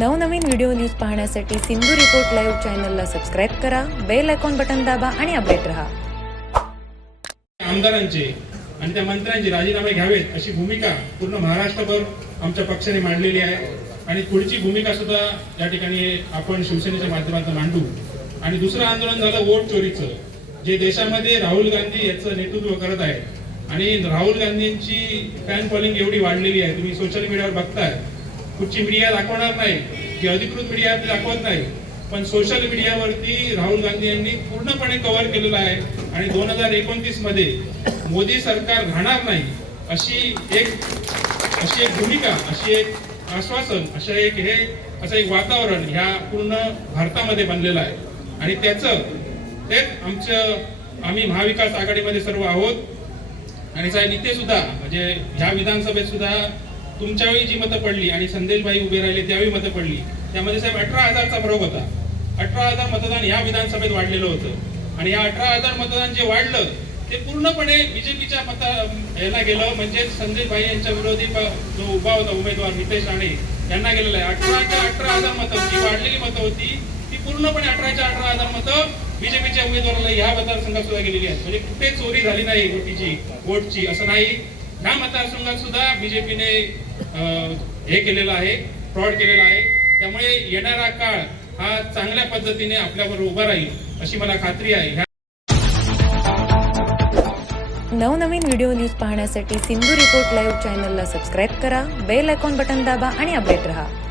नवनवीन video news पाहण्यासाठी Sindhu report live चॅनलला सबस्क्राईब करा बेल आयकॉन बटन दाबा आणि अपडेट राहा आमदारांचे आणि त्या मंत्र्यांचे राजीनामे घ्यावेत अशी भूमिका पूर्ण महाराष्ट्रभर आमच्या पक्षाने मांडलेली आहे आणि पुढची भूमिका सुद्धा या ठिकाणी आपण शिवसेनेच्या माध्यमातून मांडू आणि दुसरं आंदोलन झालं वोट चोरीचं जे देशामध्ये राहुल गांधी याचं नेतृत्व करत आहे आणि राहुल गांधींची फॅन फॉलोइंग एवढी वाढलेली आहे तुम्ही सोशल मीडियावर बघताय कुठची मीडिया दाखवणार नाही जी अधिकृत मीडिया दाखवत नाही पण सोशल मीडियावरती राहुल गांधी यांनी पूर्णपणे कव्हर केलेलं आहे आणि दोन हजार एकोणतीस मध्ये मोदी सरकार राहणार नाही अशी एक अशी एक भूमिका अशी एक आश्वासन अशा एक हे असं एक वातावरण ह्या पूर्ण भारतामध्ये बनलेलं आहे आणि त्याचं तेच आमचं आम्ही महाविकास आघाडीमध्ये सर्व आहोत आणि साहेब इथे सुद्धा म्हणजे ह्या विधानसभेत सुद्धा तुमच्या वेळी जी मतं पडली आणि संदेश भाई उभे राहिले त्यावेळी मतं पडली त्यामध्ये साहेब अठरा हजारचा फरक होता अठरा हजार मतदान या विधानसभेत वाढलेलं होतं आणि या अठरा हजार मतदान जे वाढलं ते पूर्णपणे बीजेपीच्या मता याला गेलं म्हणजे संदेश भाई यांच्या विरोधी जो उभा होता उमेदवार नितेश राणे यांना गेलेला आहे अठराच्या अठरा हजार मतं जी वाढलेली मतं होती ती पूर्णपणे अठराच्या अठरा हजार मतं बीजेपीच्या उमेदवाराला या मतदारसंघात सुद्धा गेलेली आहेत म्हणजे कुठे चोरी झाली नाही वोटीची वोटची असं नाही ह्या मतदारसंघात सुद्धा बीजेपीने हे केलेलं आहे फ्रॉड केलेला आहे त्यामुळे येणारा काळ हा चांगल्या पद्धतीने आपल्यावर उभा राहील अशी मला खात्री आहे नवनवीन व्हिडिओ न्यूज पाहण्यासाठी सिंधू रिपोर्ट लाईव्ह चॅनलला सबस्क्राईब करा बेल आयकॉन बटन दाबा आणि अपडेट रहा